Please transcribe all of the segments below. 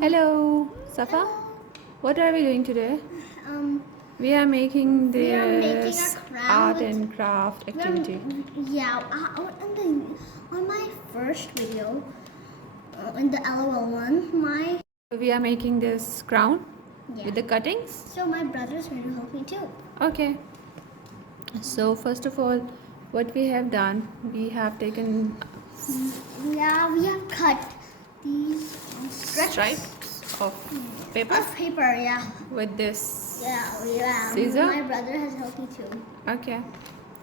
Hello, Safa. Hello. What are we doing today? Um, We are making we are making this a crown art with. and craft activity. Yeah. On my first video, in the LOL one, We are making this crown yeah. with the cuttings. So my brother's going to help me too. Okay. So first of all, what we have done, we have taken Yeah, we have cut these stripes of paper of paper. Yeah. with this Yeah. scissor. My brother has helped me too. Okay.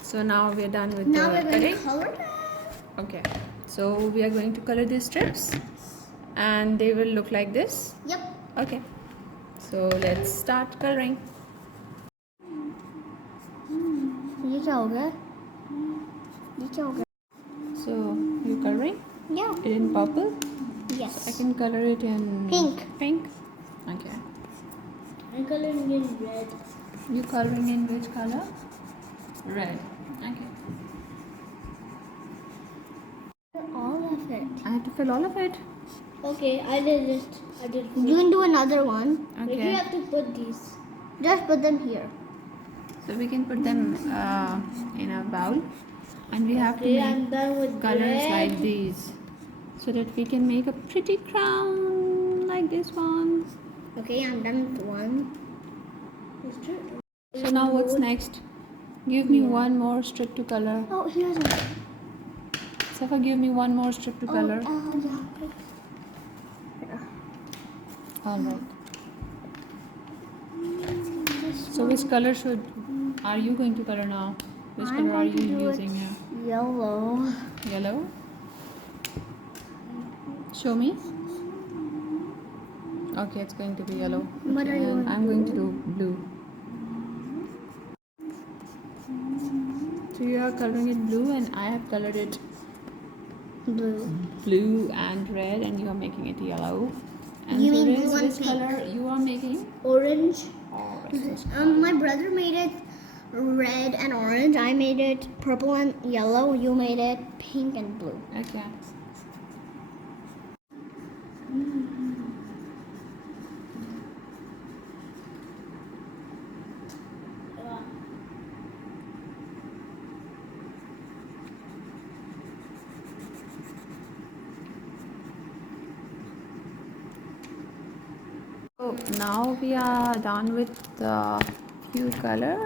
So now we are done with Now the we're going cutting. to color them. Okay. So we are going to color these strips, and they will look like this. Yep. Okay, so let's start coloring. ये क्या हो गया? ये क्या हो गया? So you coloring Yeah. it in purple? Yes. I can color it in Pink. Pink. Okay. I'm coloring in red. You coloring in which color? Red. Okay. All of it. I have to fill all of it. Okay, I did it. You can do another one. Okay. But you have to put these. Just put them here. So we can put them in a bowl, and we have to I'm make done with colors red. like these, so that we can make a pretty crown like this one. Okay, I'm done with one. So now what's next? Give me one more strip to color. Oh, here's one. Safa, give me one more strip to color. Yeah. All right. So which color are you going to color now? Which color are you using here? Yellow. Yellow. Show me. Okay, it's going to be yellow. What are you And going I'm going to do blue. So you are coloring it blue, and I have colored it blue and red, and you are making it yellow. And You mean Suresh, blue and which pink? color you are making? Orange. Orange. My brother made it red and orange. I made it purple and yellow. You made it pink and blue. Okay. So now we are done with the few color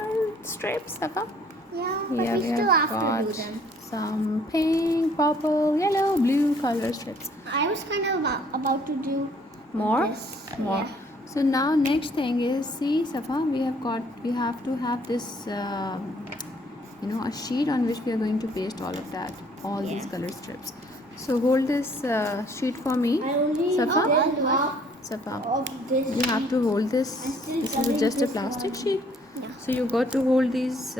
strips, Safa. Yeah, but Yeah, we still have have to do got them. some pink, purple, yellow, blue color strips. I was kind of about to do More? this. More. Yeah. So now next thing is, see Safa, we have to have this a sheet on which we are going to paste all of that, all these color strips. So hold this sheet for me, I only Safa. did half Safa. of this. You have to hold this. This is just a plastic sheet. Yeah. So you got to hold these.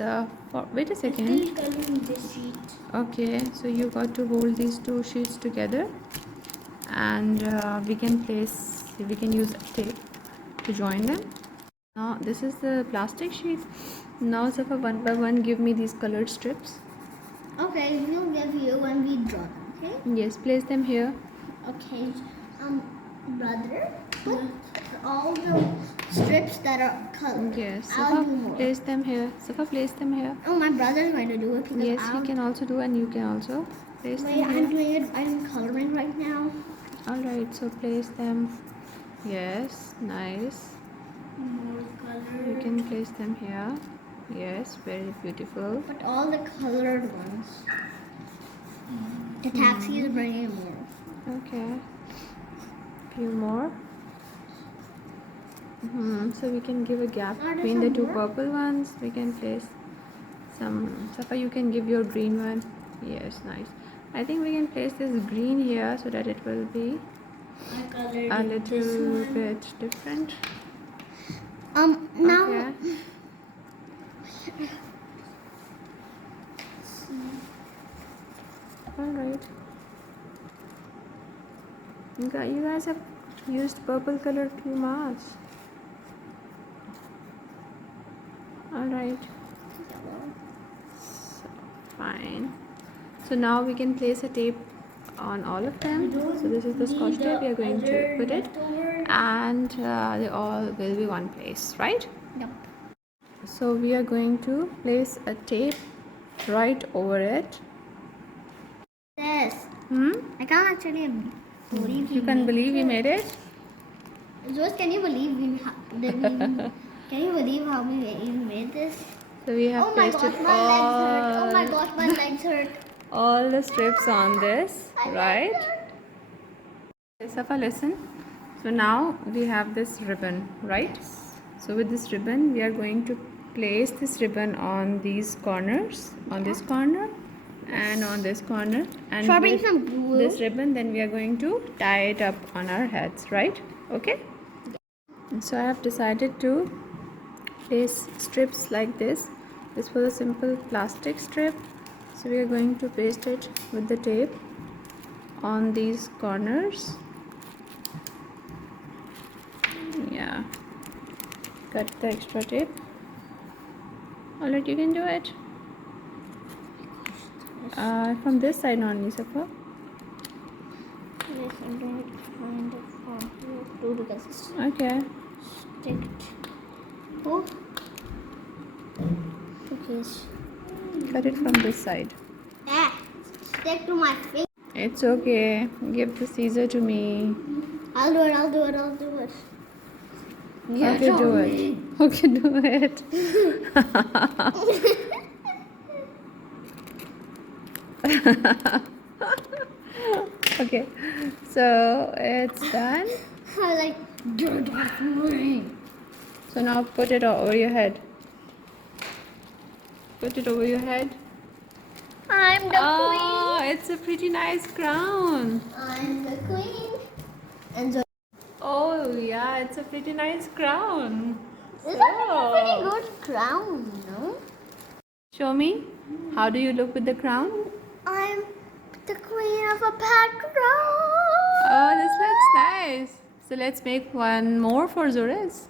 Wait a second. Still coloring this sheet. Okay, so you got to hold these two sheets together, and we can use tape to join them. Now this is the plastic sheet. Now Safa, one by one give me these colored strips. Okay, we'll give you when we draw them. Okay. Yes, place them here. Okay. Brother, put all the strips that are colored. Yes, I'll Safa, do more. place them here. Safa, place them here. Oh, my brother's going to do it because Yes, he can also do, and you can also place Wait, them I'm here. doing it. I'm coloring right now. Alright, so place them. Yes, nice. More color. You can place them here. Yes, very beautiful. But all the colored ones. The taxi is bringing more. Okay. Few more. So we can give a gap Are there between the some two more? purple ones. We can place some. Safa, you can give your green one. Yes, nice. I think we can place this green here so that it will be I colored a little bit different. Now. Okay. Alright. You guys have used purple color too much. Alright. So, fine. So now we can place a tape on all of them. So this is the scotch tape. We are going to put it, and they all will be one place, right? Yep. So we are going to place a tape right over it. Yes. I can't actually believe You can believe we made it? Zoe, can you believe can you believe how we even made this? So we have Oh my pasted gosh, my legs hurt. Oh my gosh, my legs hurt. all the strips on this, right? Okay, Safa, listen. So now we have this ribbon, right? So with this ribbon, we are going to place this ribbon on these corners, on this corner and on this corner. And Shall I bring with some glue? this ribbon, then we are going to tie it up on our heads, right? Okay? And so I have decided to place strips like this. This was a simple plastic strip. So we are going to paste it with the tape on these corners. Yeah, cut the extra tape. Alright, you can do it. From this side only, Safa. Yes, I'm going to find it from here too because it's Okay. sticked. Oh. Okay. Cut it from this side. Ah, stick to my face. It's okay. Give the scissor to me. I'll do it. I'll do it. I'll do it. Okay, do it. Okay, do it. Okay, so it's done. I like do it. So now put it over your head. Put it over your head. I'm the Oh, it's a pretty nice crown. queen. I'm the queen. And so Oh, yeah, it's a pretty nice crown. this is a pretty good crown, no? Show me. How do you look with the crown? I'm the queen of a pet crown. Oh, this looks nice. So let's make one more for Zurez.